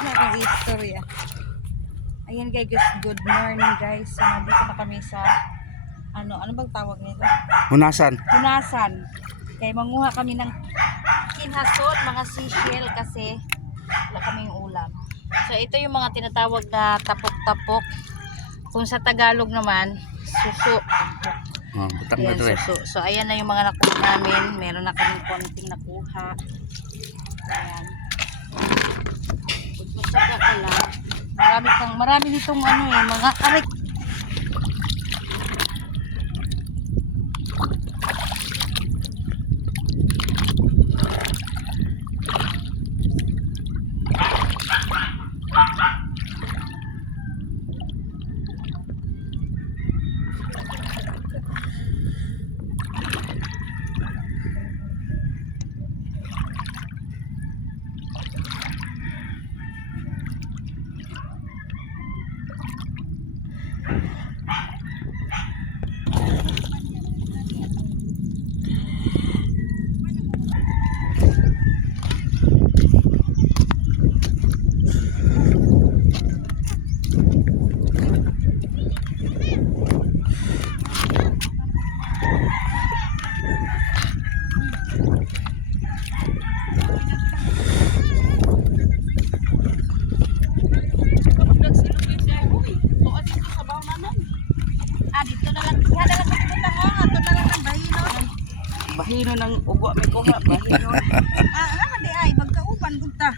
na akong istorya. Ayan guys, good morning guys. So nandito na kami sa ano bang tawag nito? Hunasan. Hunasan. Kaya manguha kami ng kinhasot, mga seashell kasi wala kaming ulam. So ito yung mga tinatawag na tapok-tapok. Kung sa Tagalog naman, suso. Butang Ayan, na ito suso. So ayan na yung mga nakuha namin. Meron na kaming konting nakuha. Ayan. Pagpagsaga ka lang. Marami nitong mga arik. Bahino ng ugwa may kuha, bahino. Naman di ay, magkauban punta.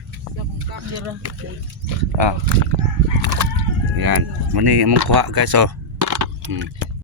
Yan. Muni mong kuha guys oh.